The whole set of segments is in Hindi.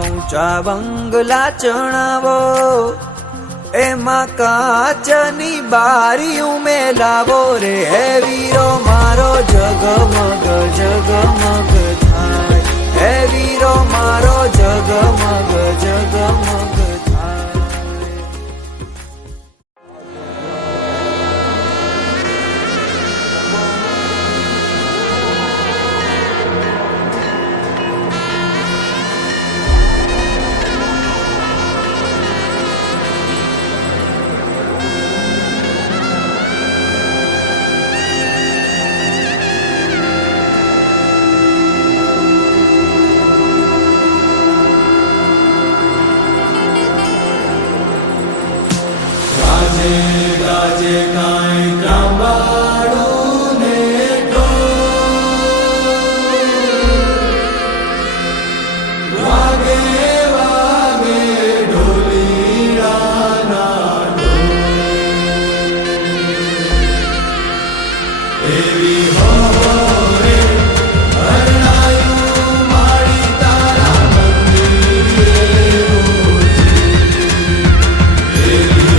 ઊંચા બંગલા ચણાવો, એમાં કાચની બારીયું મેલાવો રે. હે વીરો મારો જગમગ જગમગ થાય, હે વીરો મારો જગમગ જગમગ થાય. ગાજે કાંઈ ત્રાંબાડું ને વાગે વાગે ઢોલીડાના એવી હોરે હરણાયું મારી તારા મંદિરે એવી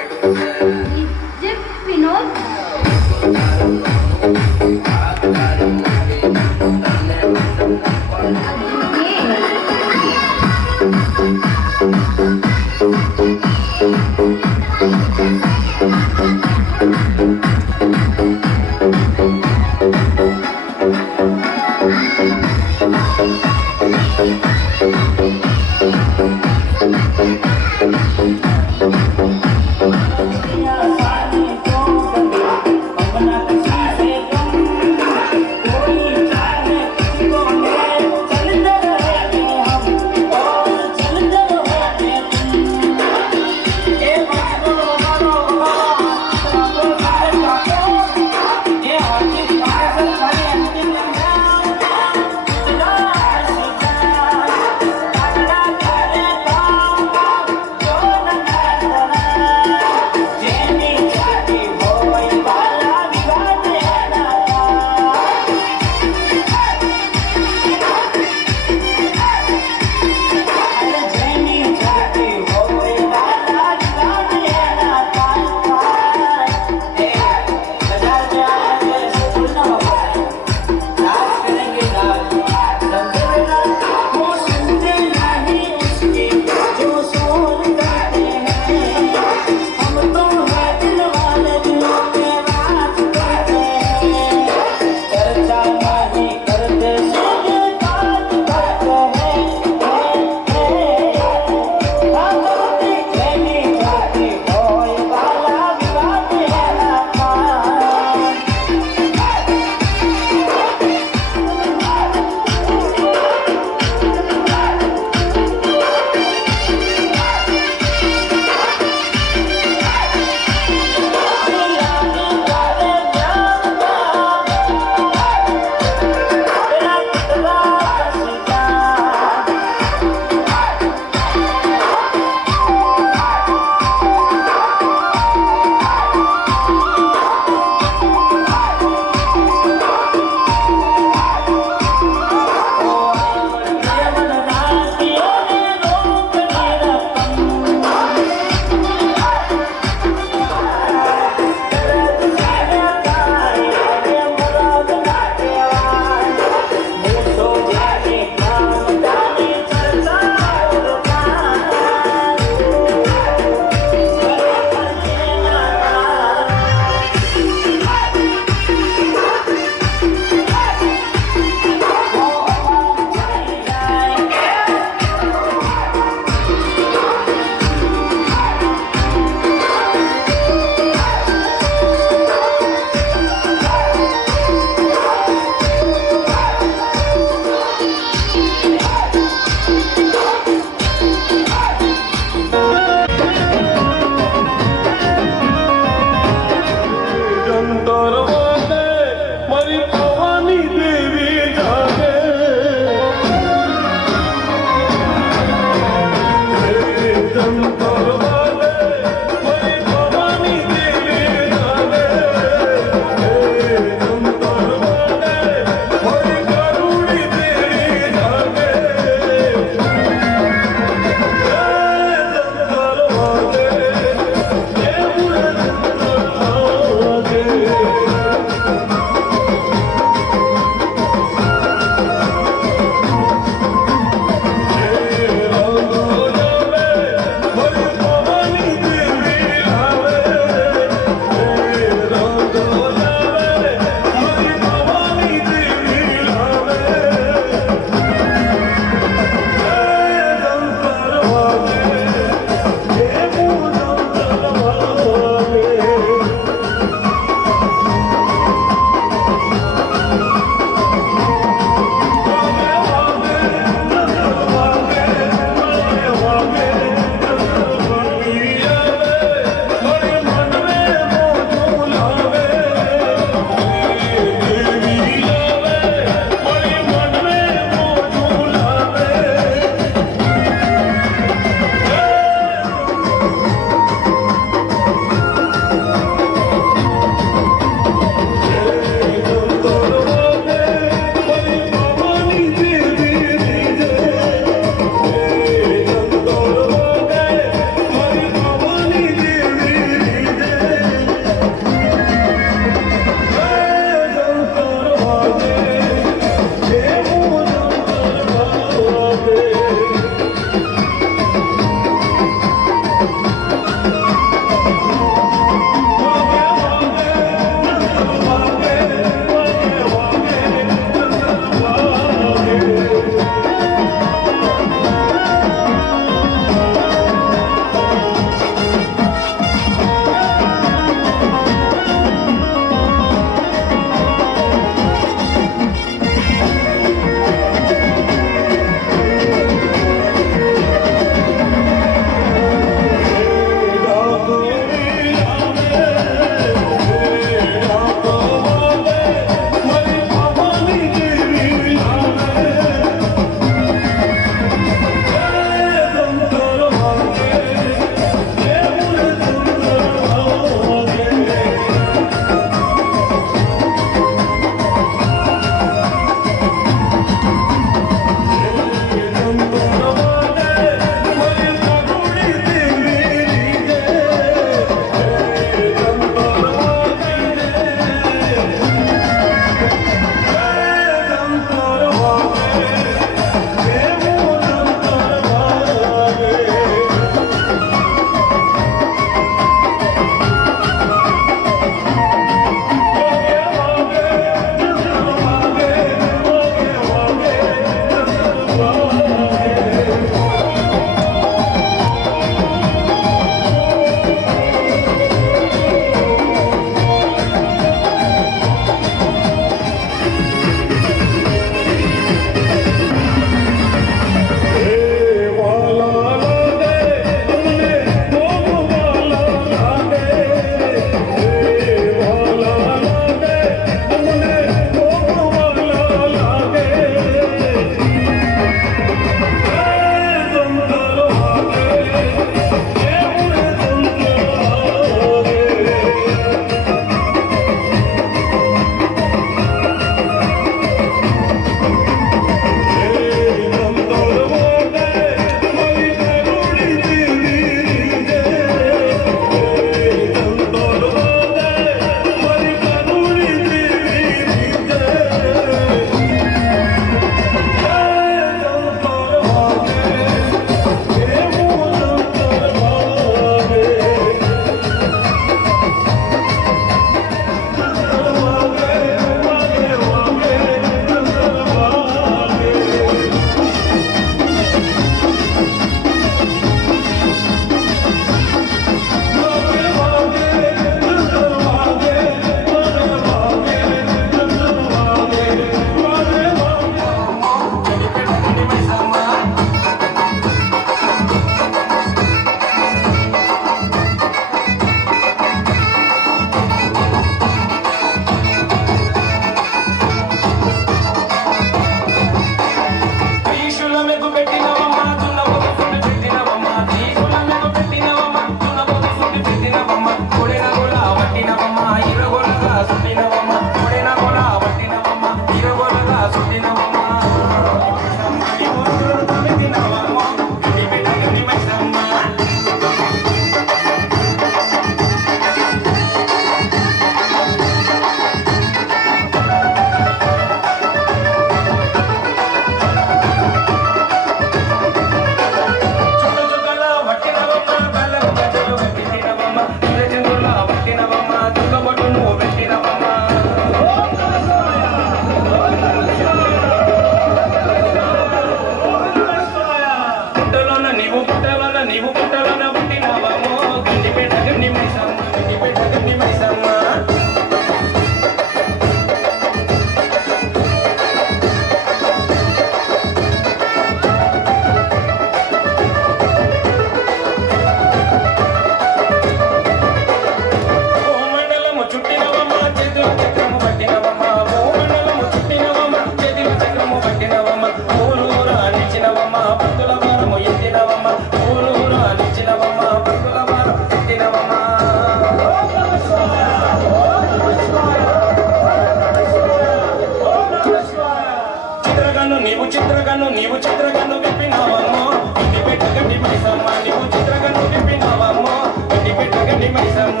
నీవు చిత్రగన్ను విప్పినావమ్మో ఇంటి పెట్ట గడ్డి మైసమ్మ నీవు చిత్రగన్ను విప్పినావమ్మో ఇంటి పెట్ట గడ్డి మైసమ్మ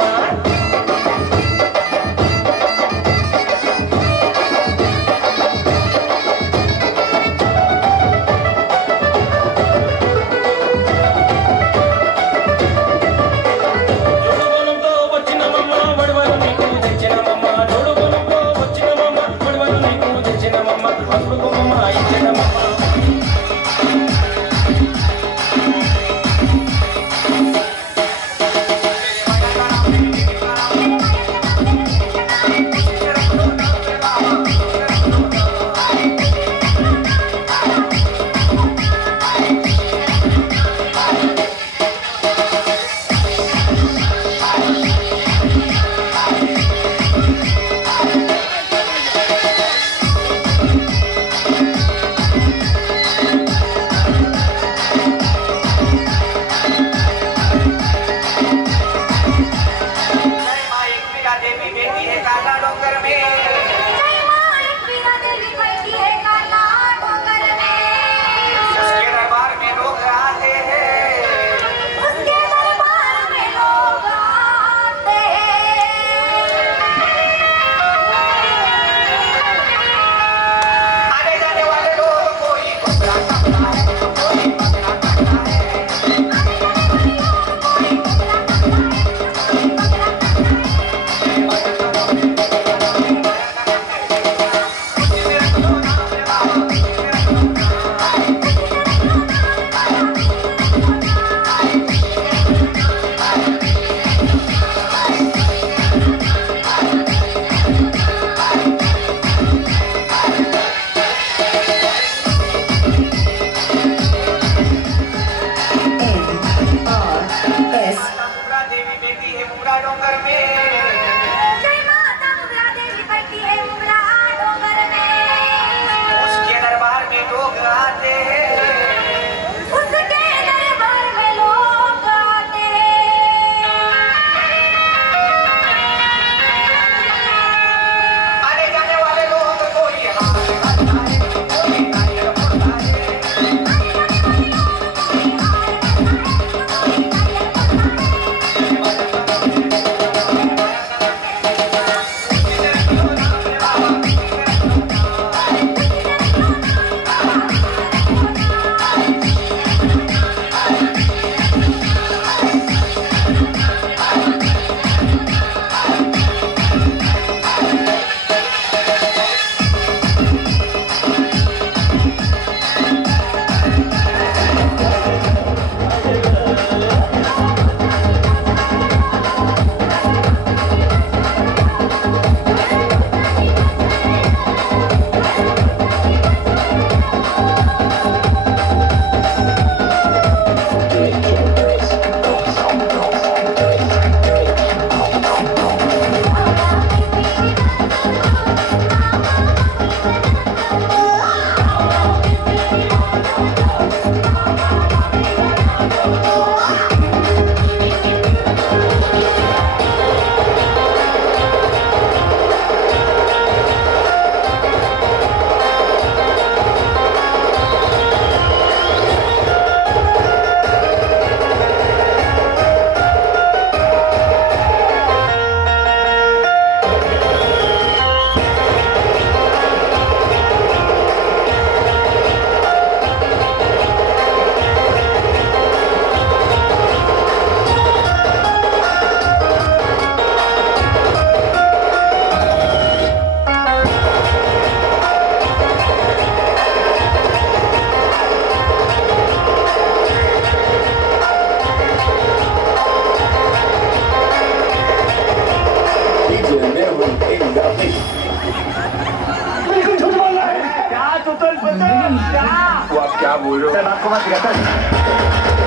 क्या बोल रहे हो? आपको मत कहता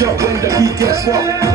jump when the beat gets rough.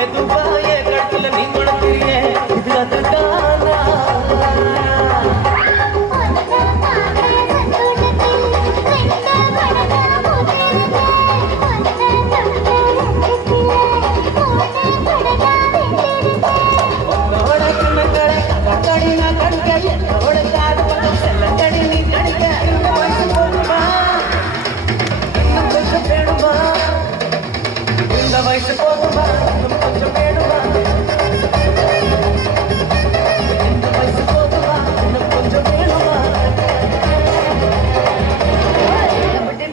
மெதுவாயே கட்டில நீ தொடக்கிறியே இது அதுதானா உன்னோட கண்ணங்களை கண்ணடி நான் கண்க என்னோட காது பக்கம் செல்லங்கடி நீ கணிக்க இந்த வயசு போகுமா இன்னும் கொஞ்சம் வேணுமா இந்த வயசு போகுமா இன்னும் கொஞ்சம் வேணுமா இந்த வயசு போகுமா இன்னும் கொஞ்சம் வேணுமா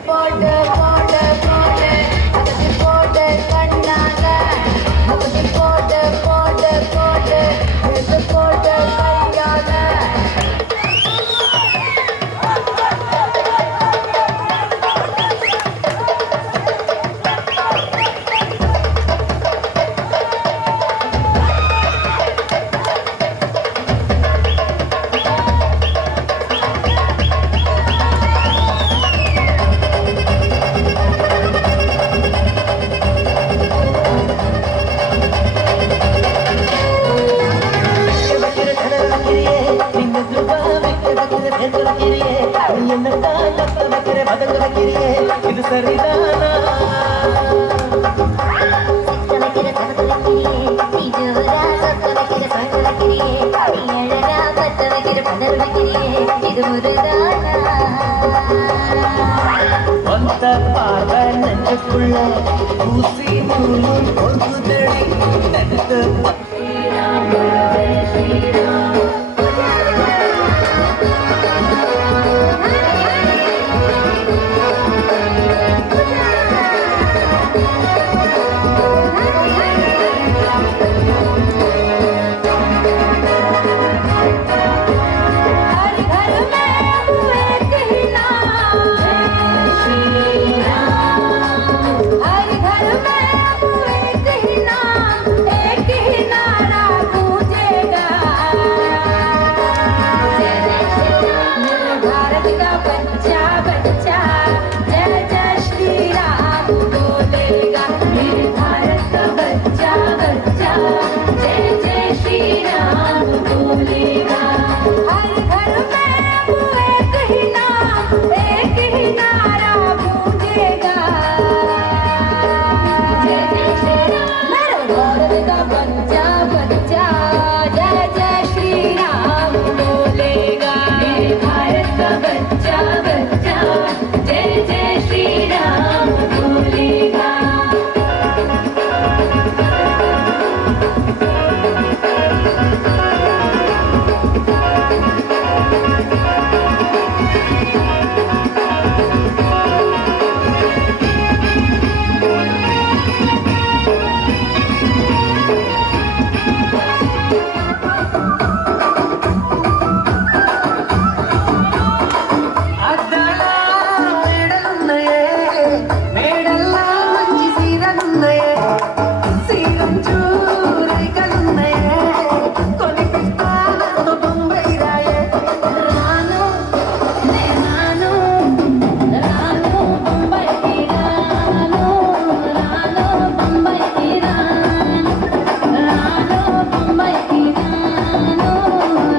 போட்டு போட்டு போட்டு அதுக்கு போட்டு கண்ணால அதுக்கு போட்டு போட்டு போட்டு இது போட்டு கையால இது சரிதானா வைக்கிற தனத்துலக்கிறியே நீ ஜோரா சொத்து வைக்கிற சொத்து வைக்கிறியே நீ அழகா பத்த வைக்கிற பதர் வைக்கிறியே இது முருதானா வந்த பார்வை நெஞ்சுக்குள்ள ஊசி நூலும் பொங்குதடி நெட்டு हर घर में अब एक ही नाम श्री राम हर घर में अब एक ही नाम एक ही नारा गूंजेगा जय जय श्री राम भारत का बच्चा बच्चा जय जय श्री राम बोलेगा मेरे भारत का बच्चा बच्चा जय जय श्री राम बोलेगा हर घर में अब एक ही नाम एक ही नारा गूंजेगा जय जय श्री राम मेरे भारत का बच्चा बच्चा जय जय श्री राम बोलेगा मेरे भारत का बच्चा बच्चा जय जय श्री राम बोलेगा అద్దాల మేడలున్నాయే మేడల్లా మంచి సీరలున్నాయే సీరంచు రేఖలున్నాయే కొనిపిస్తాను బొంబాయి రాయే రాను రాను రాను బొంబాయికి రాను రాను బొంబాయికి రాను రాను బొంబాయికి రాను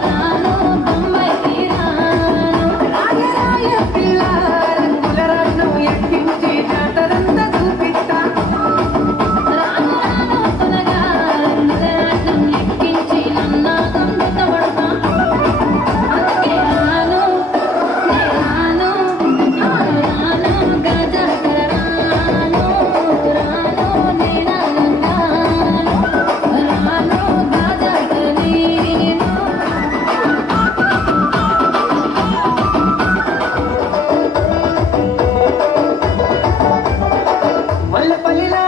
రాను బొంబాయికి రాను రాయ రాయ పిల్ల రంగుల రాను ఎక్కించి జాతరంతా చూపిస్తా రాను రాను త్వరగా రాజ్యం ఎక్కించి నన్నాగం పెట్టబడతా అందుకే రాను రాను రాను గజాకర రాను రాను నేనాను రాను గజాకర నేను మల్లెపల్లిలా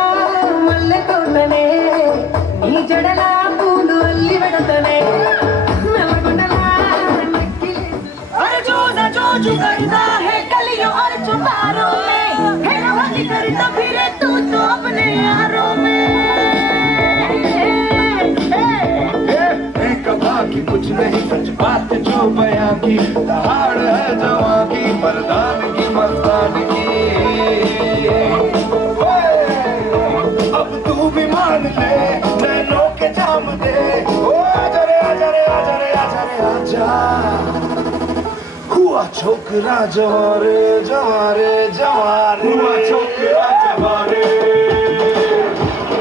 మల్లె తోటనే నీ జడలా పూలు అల్లి పెడతనే నల్గొండలా जो करता है गलियों और चौबारों में है रवानी करता फिरे तू तो अपने यारों में कहा कि कुछ नहीं सच बात जो बयां की दहाड़ है जवां की मर्दान की मस्तानगी अब तू भी मान ले आजा रे आजा हुआ छोकरा जवारे जवारे जवारे हुआ छोकरा जवारे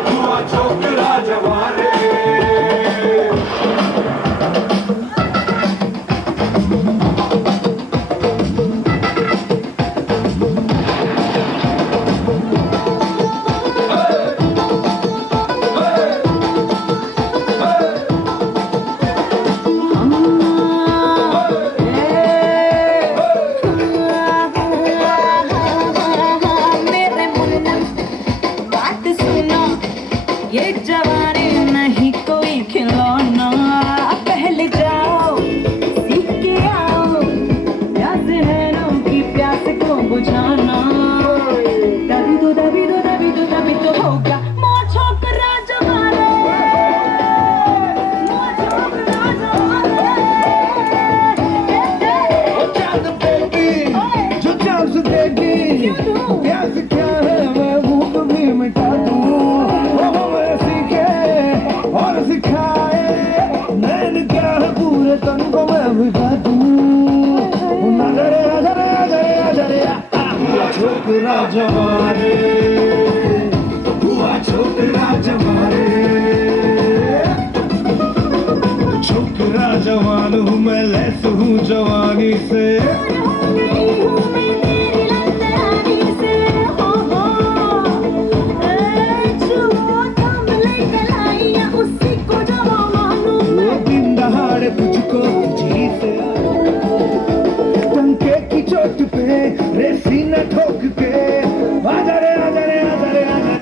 हुआ छोकरा जवारे मेरे मुन्ना बात सुनो, ये जवानी नहीं कोई खिलौना। पहले जाओ सीख के आओ, प्यास नैनों की प्यास को बुझाना। दबी दो दबी दो दबी दो दबी तो होगा मोर छोकरा जवारे, मोर छोकरा जवारे। चांद बेटी जो चांद से देगी प्यास क्या है मैं भूख भी मिटा दूं वो मैं सीखे और सिखाए नैन क्या है पूरे तन को मैं भिगा दूं नजरे नजरे नजरे नजरे हुआ छोकरा जवारे हुआ छोकरा जवारे छोकरा जवान हूँ मैं लैस हूँ जवानी से वो दिन दहाड़े तुझको तुझी से टंके की चोट पे रे सीना ठोक के आजा रे आजा रे आजा रे आजा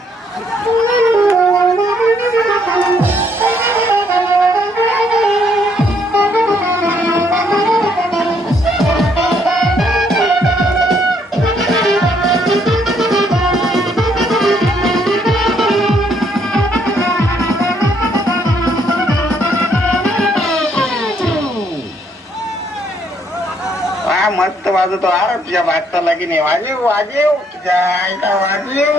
मस्त वाजतो आर तुझ्या वाजता लगीने वाजीव वाजीव तुझ्या आईला वाजीव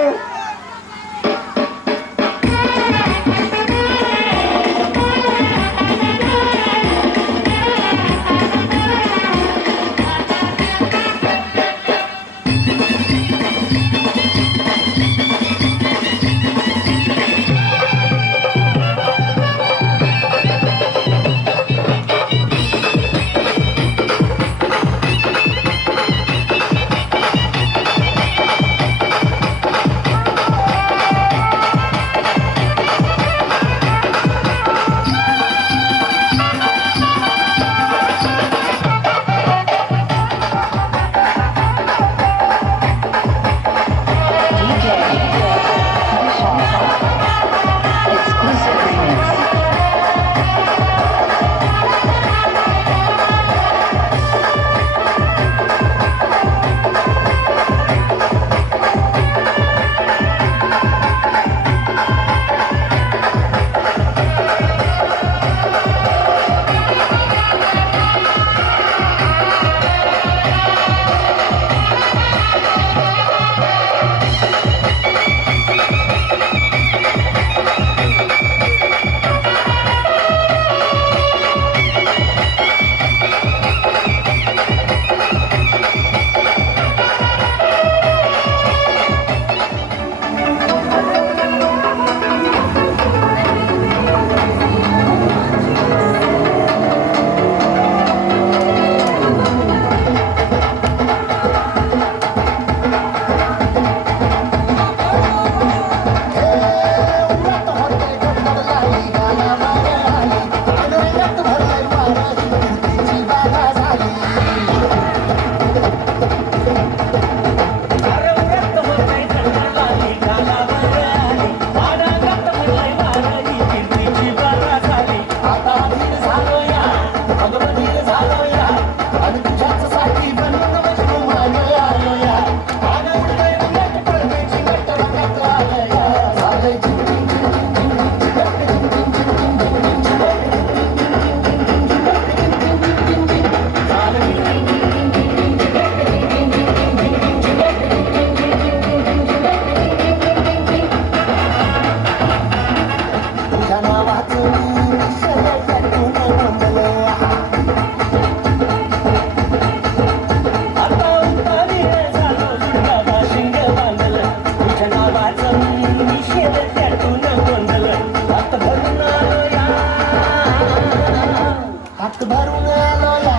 हात भरून आलो या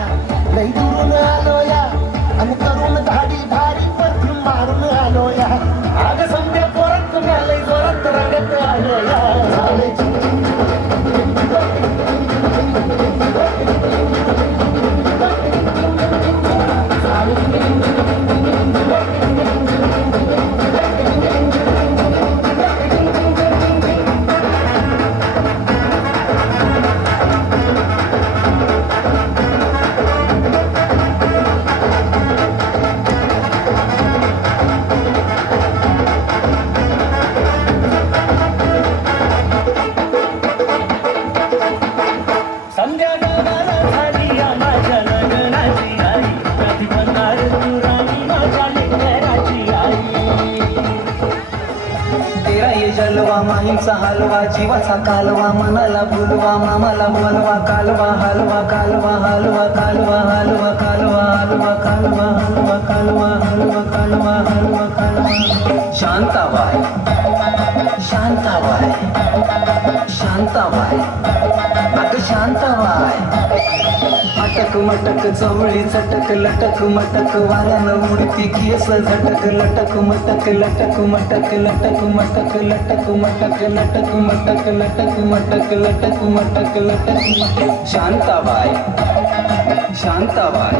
लई दुरून आलो या आणि करून धाडी भारी परफ्यूम मारून आलो या आग समजा पोरात तुम्हाला लई जोरात रंगत आलो या झाले संध्या गावाला झाली या माझ्या लग्नाची आई कधी बनणार तू राणी माझ्या लेकराची आई तेरा ये जलवा माहीचा हलवा जीवाचा कालवा मनाला बोलवा मामाला बोलवा कालवा हलवा कालवा हलवा कालवा हलवा कालवा हलवा कालवा हलवा कालवा हलवा कालवा हलवा कालवा शांताबाई शांताबाई शांताबाई अग शांताबाई अटक मटक चवळी चटक लटक मटक वाऱ्यानं उडती केस झटक लटक मटक लटक मटक लटक मटक लटक मटक लटक मटक लटक मटक लटक मटक लटक शांताबाई शांताबाई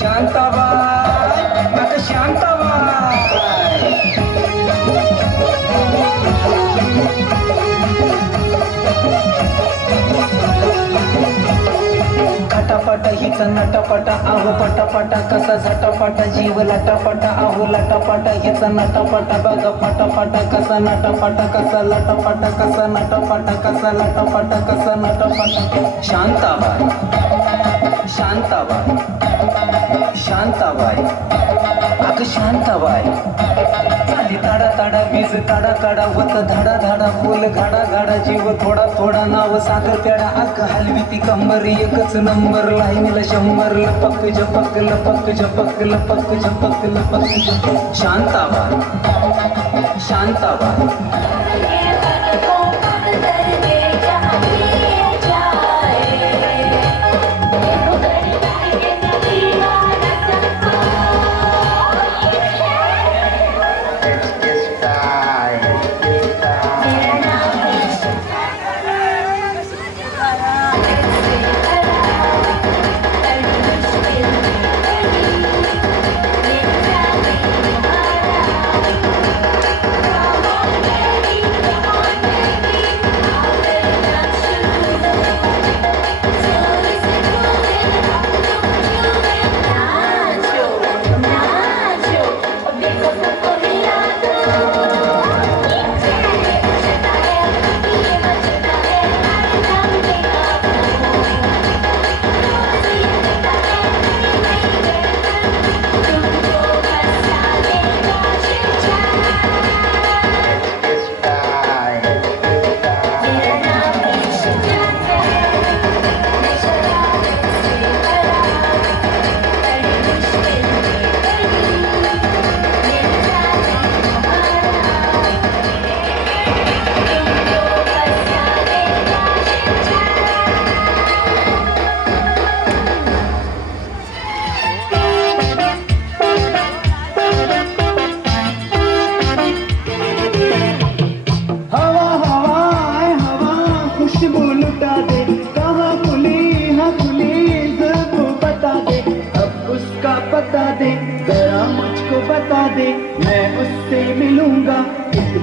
शांताबाई अग शांताबाई खटापट हिचा नटापटा आहो पटापटा कसा झटापटा जीव लटापटा आहो लटापटा हिचा नटापटा बघा पटापटा कसा नटापटा कसा लटापटा कसा नटापटा कसा लटापटा कसा नटापटा शांताबाई शांताबाई शांताबाई अग शांताबाई चाली ताडा ताडा वीज काढा काढा वत धाडा धाडा फुल घाडा घाडा जीव थोडा थोडा नाव सागर पेडा अग हलवी ती कंबर एकच नंबर लाईनीला 100 लपक झपक लपक झपक लपक झपक लपक झपक शांताबाई शांताबाई ये मन को मन दे जहाँ भी जाए देखो गरीबाई के दीवाना सबको मेरा नाम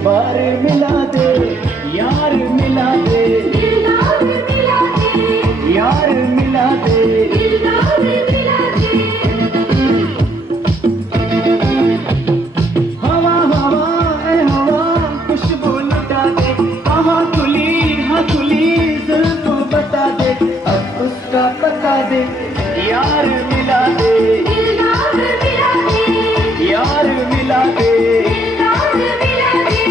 बार मिला दे यार मिला दे दिलदार मिला दे यार मिला दे दिलदार मिला दे हवा हवा ए हवा खुशबू लुटा दे कहाँ खुली हाँ खुली जुल्फ बता दे अब उसका पता दे यार मिला दे दिलदार मिला दे यार मिला दे दिलदार मिला दे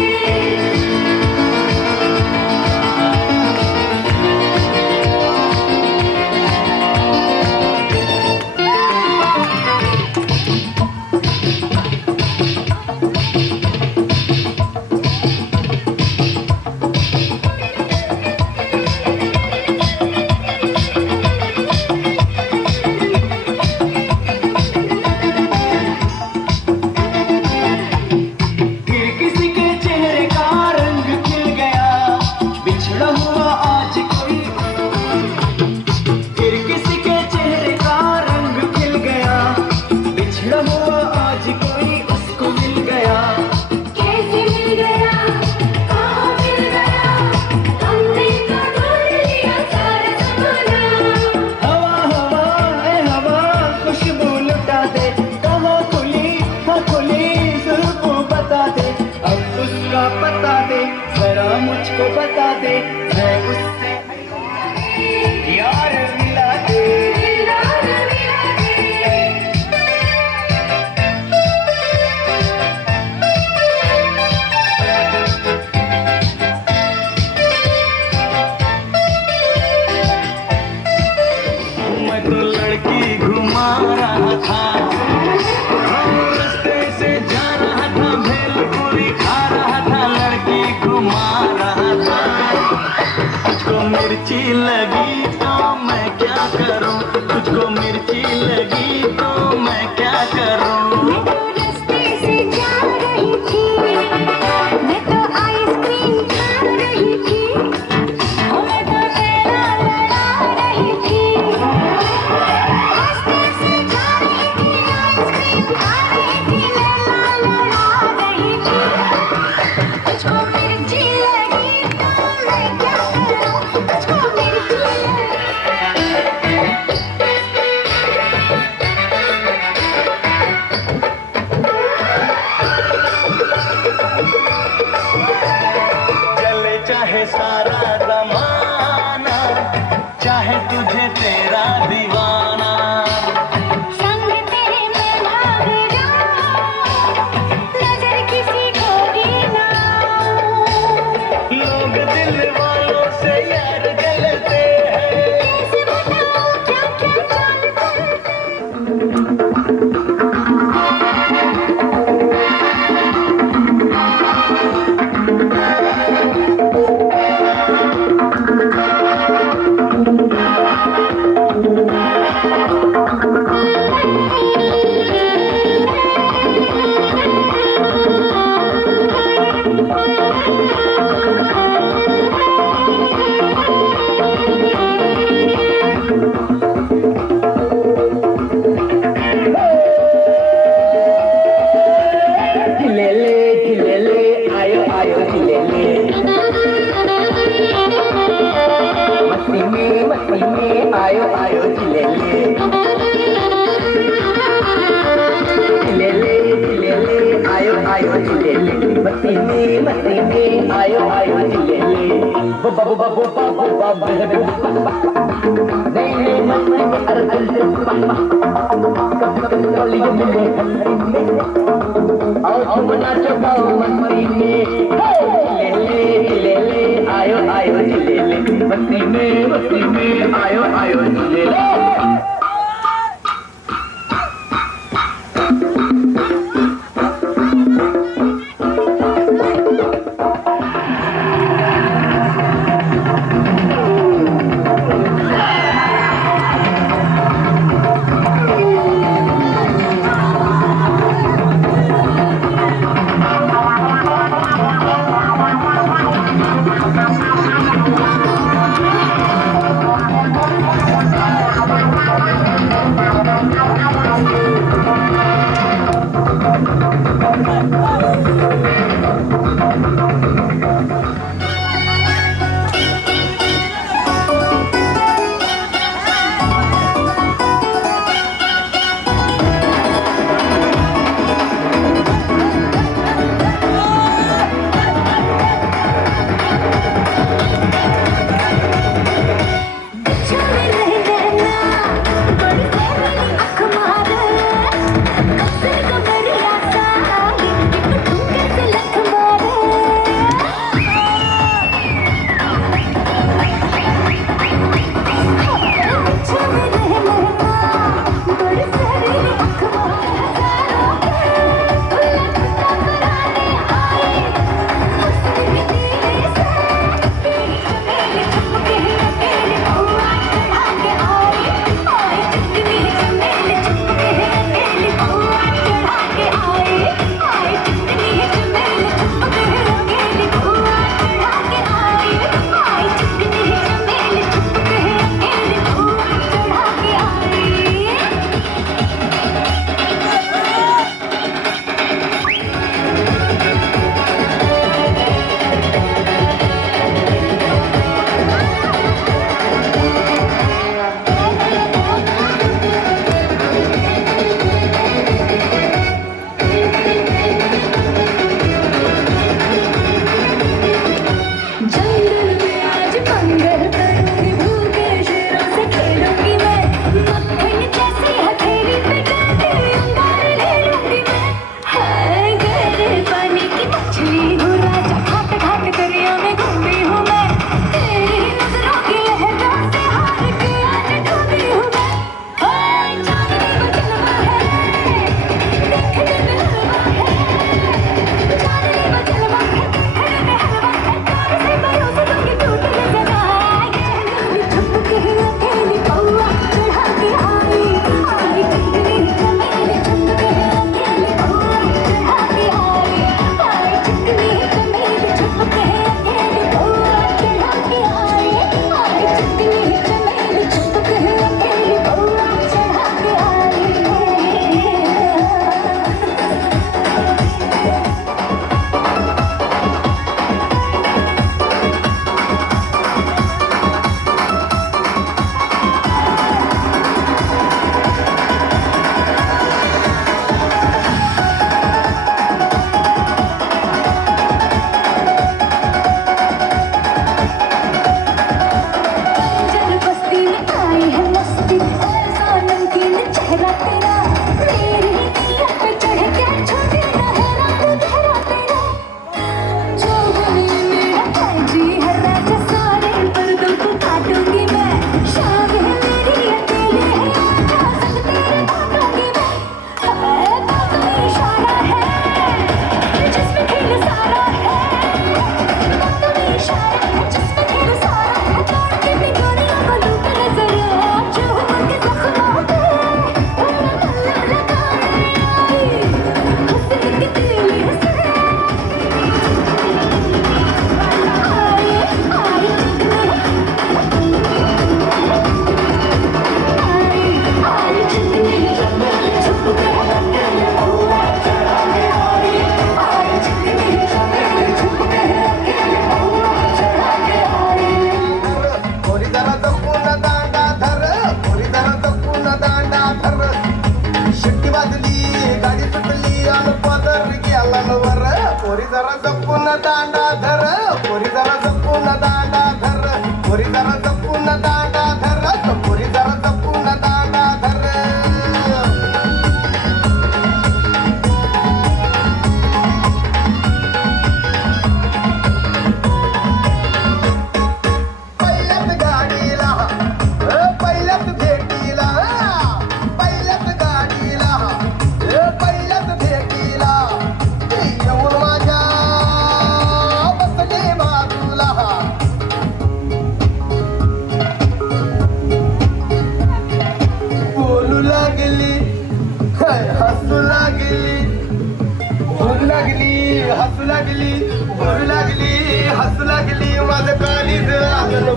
उसको बता दे मैं उससे यार मिला दे मैं तो लड़की घुमा रहा था रास्ते से जा रहा था भेलपुरी खा रहा था लड़की घुमा रहा था तुझको मिर्ची लगी तो मैं क्या करूं तुझको मिर्ची लगी तो मैं क्या करूं मैं तो रास्ते से जा रही थी मैं तो आइसक्रीम खा रही थी और मैं तो तेरा लड़ा रही थी रास्ते से जा रही थी आइसक्रीम खा रही थी लड़ा रही थी तुझको मिर्ची लगी तो मैं क्या करूं तुझको मिर्ची चले चाहे सारा जमाना चाहे तुझे तेरा दीवाना संग तेरे मैं भाग जाऊं नजर किसी को भी ना लोग दिल वालों से यार जलते हैं कैसे बताऊं क्या क्या जानता है चिलेले आयो आयो चिलेले मस्ती में आयो आयो चिलेले चिलेले आयो आयो चिलेले मस्ती में आयो आयो चिलेले बब्बा बब्बा बब्बा बब्बा नहीं मस्ती में अरल से कब कली मिले और तुम नाचो गाओ मस्ती में ले आयो आयो ले मस्ती में आयो आयो ले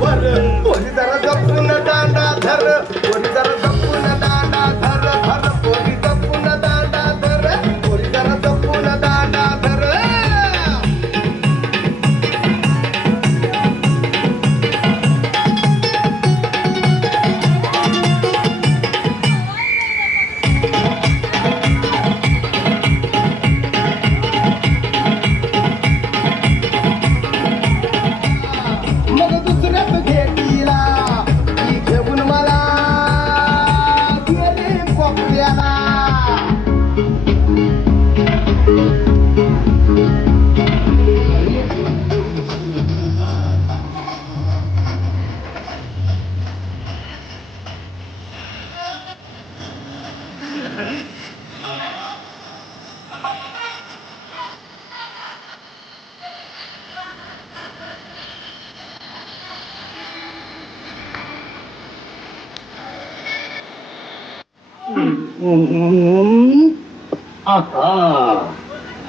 वर पोरी जरा जपून दांडा धर पोरी जरा जपून दांडा धर धर पोरी जपून दांडा धर पोरी जरा जपून दांडा धर मग दुसऱ्यात घेतलीला ती घेऊन मला गेली कोपऱ्याला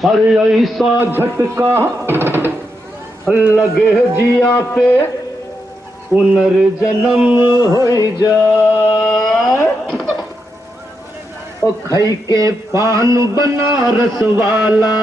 अरे ऐसा झटका लगे जिया पे पुनर्जन्म हो जाए ओ खई के पान बनारस वाला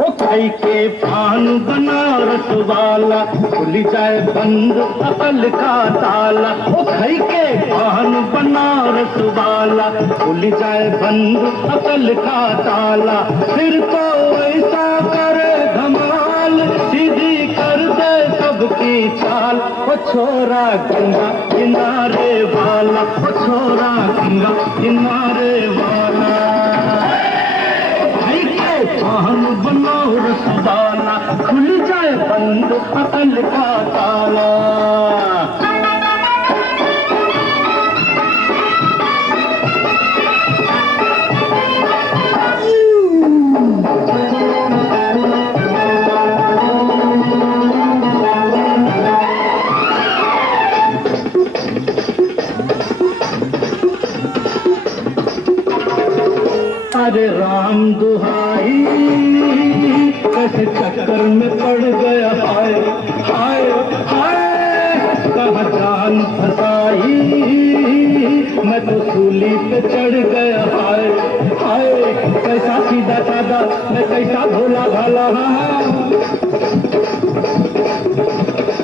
ओ खाई के पान बनारस वाला खुल जाए बंद अकल का ताला ओ खाई के पान बनारस वाला खुल जाए बंद अकल का ताला फिर तो ऐसा करे धमाल सीधी कर दे सबकी चाल ओ छोरा गंगा किनारे वाला ओ छोरा गंगा किनारे वाला पान बनारस वाला खुल जाए बंद अकल का ताला अरे राम दुहाई कैसे चक्कर में पड़ गया हाय हाय हाय कहाँ जान फसाई मैं तो सूली पे चढ़ गया हाय हाय कैसा सीधा साधा मैं कैसा भोला भाला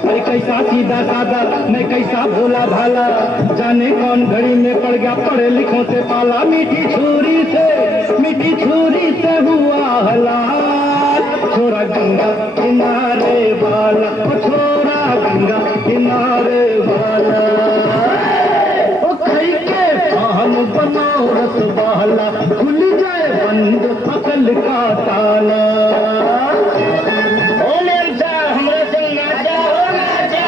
अरे कैसा सीधा साधा मैं कैसा भोला भाला जाने कौन घड़ी में पड़ गया पढ़े लिखों से पाला मीठी छुरी से हुआ हलाल छोरा गंगा किनारे वाला ओ छोरा गंगा किनारे वाला ओ खई के पान बनारस वाला खुल जाए बंद अकल का ताला ओ मेरा हमरा से नाचा हो नाचा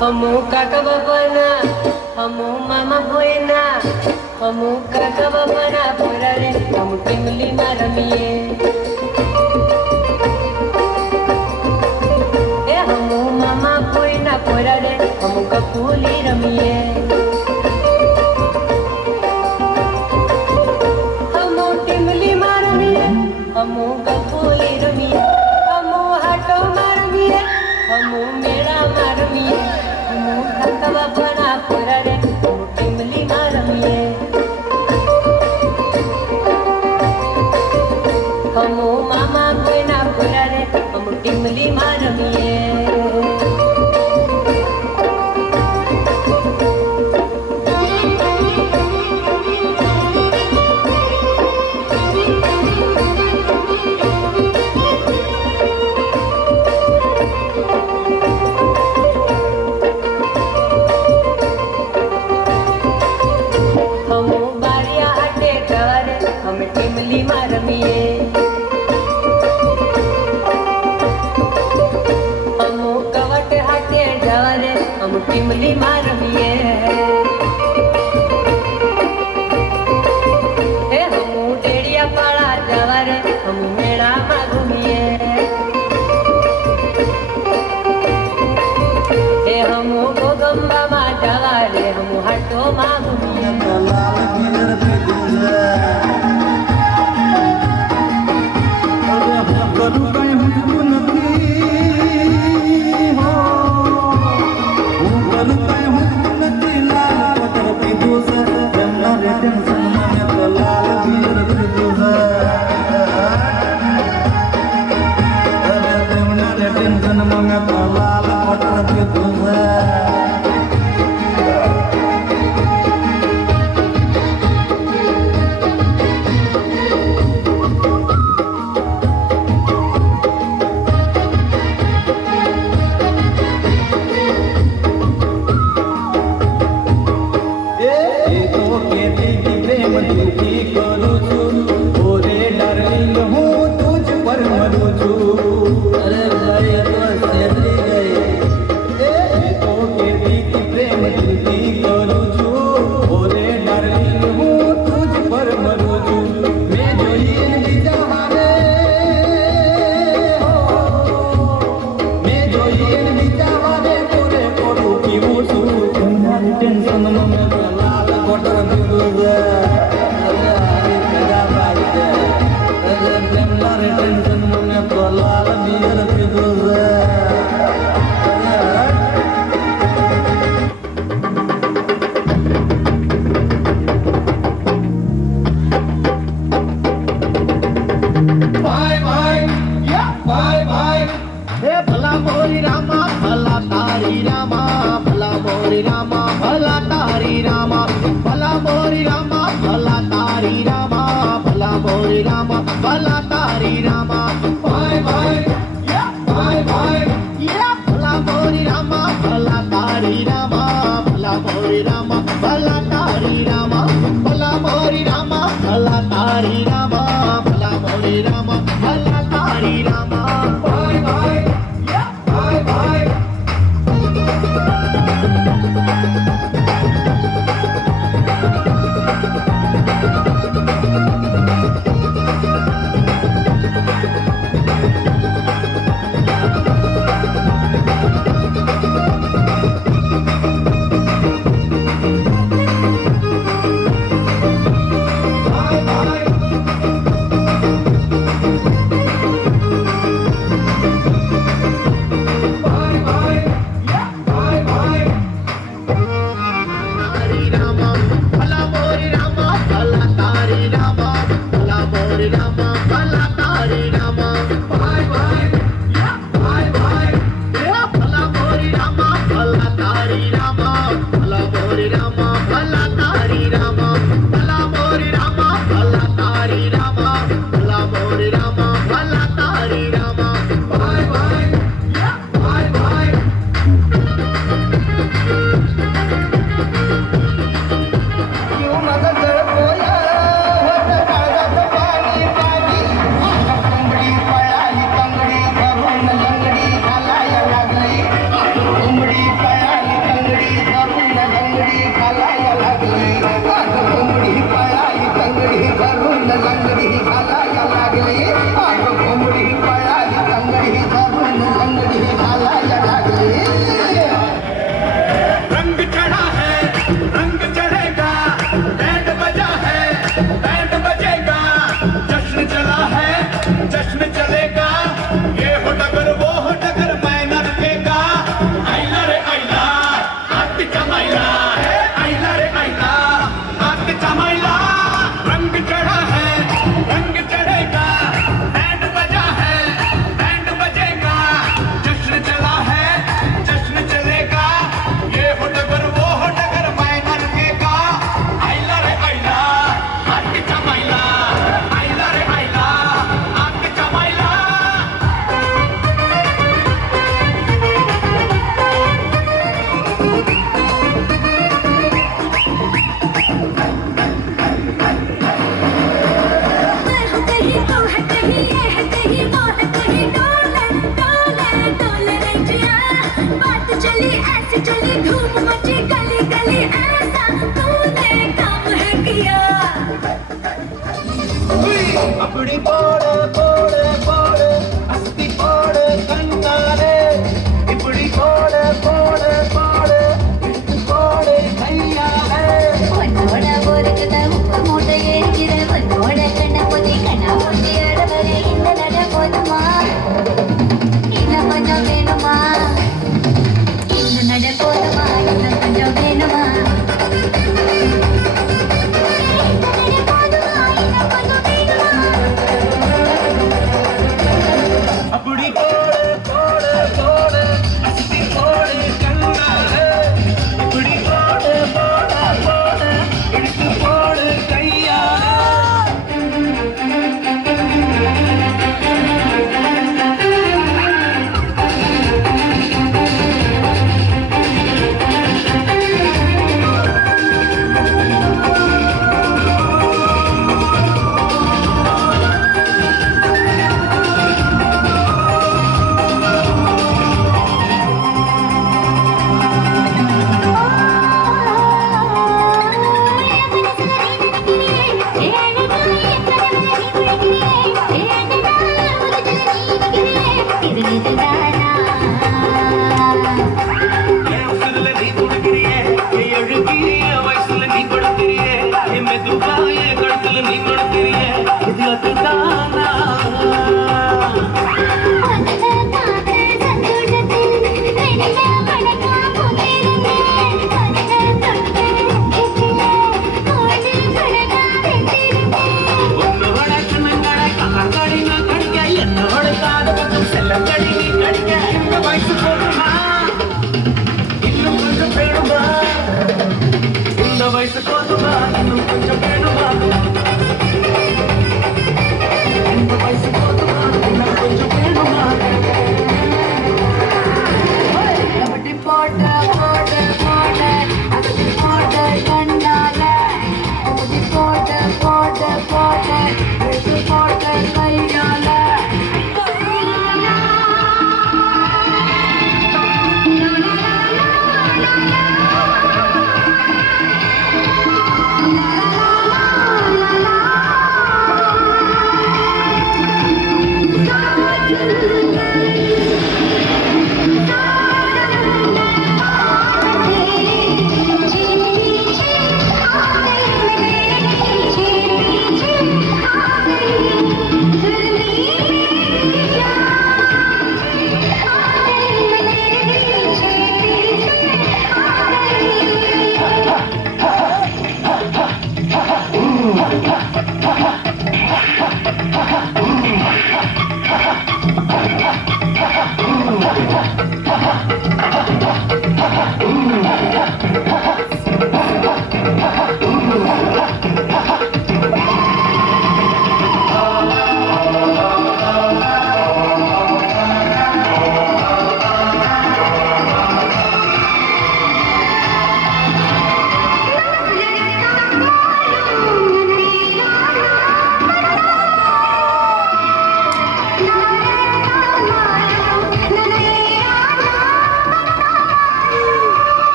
हमू काका बाबाना हमू मामा होएना हमू काका बाबाना पूरा रे हम टिमली में रमिए ए हमू मामा होएना पूरा रे हम कपूली रमिए हमू गफूली रमीए हमू हाटो मारमीए हमू मेला मारमीए हमू ठकवा बना पुररे हमू टिमली मारमीए हमू मामा बना पुररे हमू टिमली मारमीए टिमली मारमीए हमू कवट हाथे जवारे हम टिमली मारमीए हे हमू डेड़िया पाड़ा जवारे हम मेला मागुमिए हे हमू गोगंबा मा जवारे हम हाटो मागुमिए करू कहीं हुक्म नहीं हो करू कहीं हुक्म नहीं लाल पतर पे दूसर जमना रे टेंशन में तो लाल वीर पे दूसर अरे जमना रे टेंशन में तो लाल पतर पे दूसर भला मोरी रामा भला तारी रामा भला मोरी रामा भला तारी रामा भला मोरी रामा भला तारी रामा भला मोरी रामा भला तारी रामा बाय बाय या बाय बाय या भला मोरी रामा भला तारी रामा भला मोरी रामा भला तारी रामा भला मोरी रामा भला तारी रामा भला मोरी रामा भला तारी रामा bye bye Bye bye. Bye bye. போதுமா இன்னும் கொஞ்சம் வேணுமா இந்த நட போதுமா இன்னும் கொஞ்சம் வேணுமா அப்படி போடு போடு போடு அசத்தி போடு கண்ணாலே இப்படி போடு போடு போடு எடுத்து போடு கையாலே வயசு போதுமா இன்னும் கொஞ்சம் வேணுமா இந்த வயசு போதுமா இன்னும் கொஞ்சம் வேணுமா அப்படி போட்ட போட்ட போட்ட அப்படி போட்ட கண்ணால அப்படி போட்ட போட்ட போட்ட எடுத்து போட்ட கையால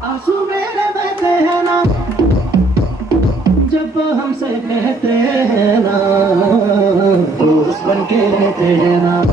आंसू तेरे नाम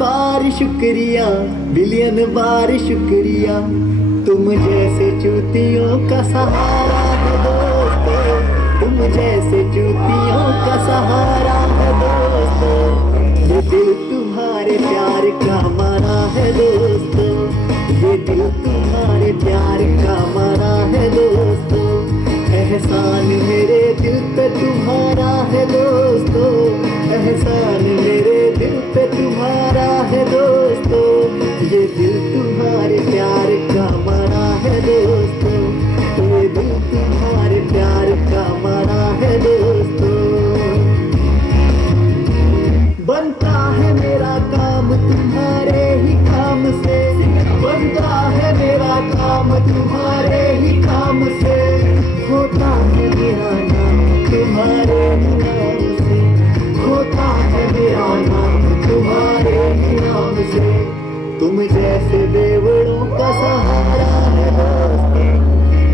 बार शुक्रिया, बिलियन बार शुक्रिया, तुम जैसे चूतियों का सहारा है दोस्तों, तुम जैसे चूतियों का सहारा है दोस्तों, ये दिल तुम्हारे प्यार का मारा है दोस्तों, ये दिल तुम्हारे प्यार का मारा है दोस्तों, एहसान मेरे दिल पे तुम्हारा है दोस्तों, एहसान मेरे दिल पे तुम्हारा है दोस्तों, ये दिल तुम्हारे प्यार का मारा है दोस्तों, ये दिल तुम्हारे प्यार का मारा है दोस्तों। बनता है मेरा काम तुम्हारे ही काम से, बनता है मेरा काम तुम्हारे ही काम से, होता है मेरा नाम तुम्हारे ही नाम से, होता है मेरा नाम तुम्हारे ही नाम से, तुम जैसे बेवड़ों का सहारा है दोस्तों,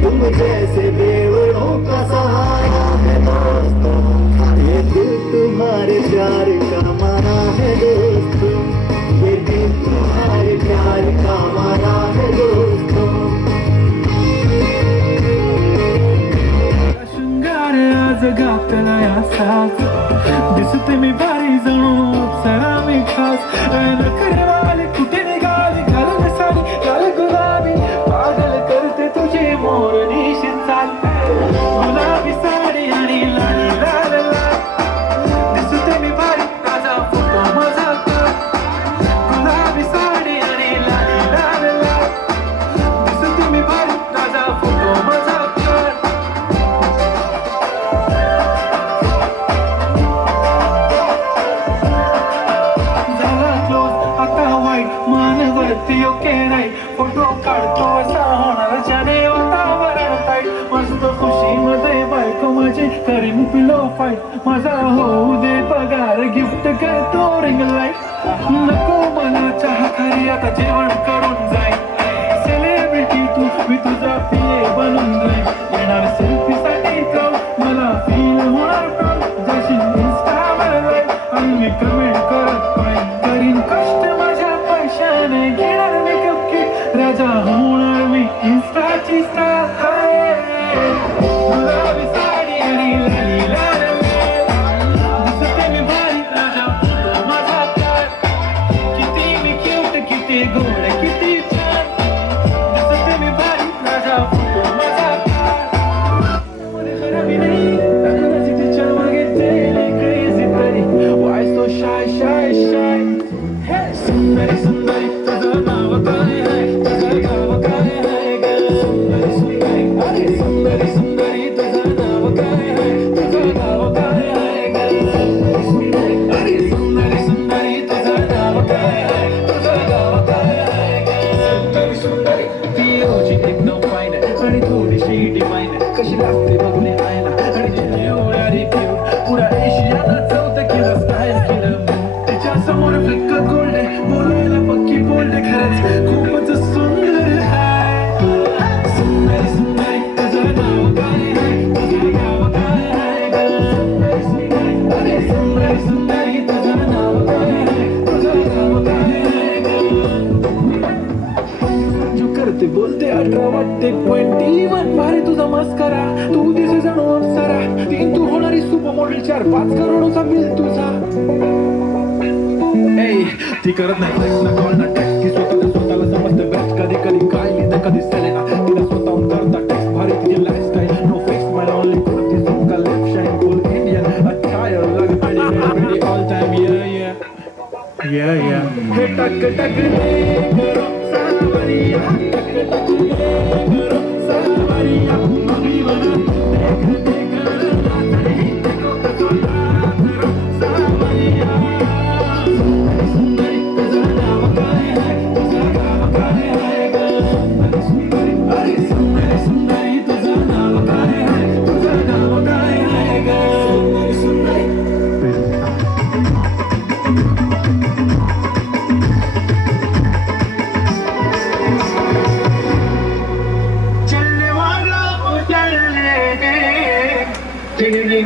तुम जैसे बेवड़ों का सहारा है दोस्तों, ये दिल तुम्हारे प्यार का मारा है दोस्तों, ये दिल तुम्हारे प्यार का मारा है दोस्तों। शृंगार आज घातला असाच, दिसते मी भारी जणू अप्सरा मी खास, नखरेवाली कुठे निघाली घालून साडी लाल गुलाबी, पागल करते तुझे मोरणी शिंचाल, गुलाबी साडी आणि लाली लाल लाल, दिसते मी भारी ताजा फोटो माझा कर, गुलाबी साडी आणि लाली लाल लाल, दिसते मी भारी ताजा फोटो माझा कर. झाला क्लोज आता वाईट मानवरती ओके नाही, फोटो काढतो असा होणार ज्याने वातावरण ताईट, मस्त खुशीमध्ये बायको माझी करीन पिलो फाईट, माझा होऊ दे पगार गिफ्ट करतो रिंग लाईट, नको मला चहा खारी आता जेवण करून जाईल, सेलिब्रिटी तू मी तुझा पिये बनून जाईल, येणार सेल्फी साठी तो मला फील होणार प्राऊड, जशी इंस्टावर लाईव्ह आणि मी कमेंट करत पाहिजे, करीन कष्ट माझ्या पैशाने, घेणार मेकअप किट, राजा होणार मी इंस्टाची स्टार, गुलाबी साडी आणि लाली लाल लाल, दिसते मी भारी राजा फोटो माझा कर, किती मी क्यूट किती गोड किती छान, दिसते मी भारी राजा फोटो माझा कर, मध्ये खराबी नाही दाखवण्याची तिच्या मागे ते क्रेझी तरी, why so shy shy shy, hey सुंदरी सुंदरी तुझं नाव काय आहे, तुझं नाव काय आहे ग, सुंदरी सुंदरी अरे सुंदरी सुंदरी तुझं नाव अठरा वाटते 21 भारी तुझा मस्करा तू दिसे जणू अप्सरा 3 तू होणारी सुपर मॉडेल 4-5 करोडचा बिल तुझा ए ती करत नाही फ्लेक्स ना कॉल ना टॅक्स ती स्वतःला समजते बेस्ट कधी कधी काय लिहितं कधी सेलेना तिला स्वतःहून करता टॅक्स भारी तिची lifestyle no fix my only kurti jhumka left shine full Indian attire लग रेडी ऑल टाइम yeah हे टक टक ले करो सावरिया टक टक ले करो सावरिया मम्मी बना देख देख रातड़ी देखो तो करो सावरिया सुंदरी तुझा नाम काय है तुझा नाम काय है ग सुंदरी अरे सुंदरी तुझा नाम काय है तुझा नाम काय है ग सुंदरी चलने वाला चलने दे जिंदगी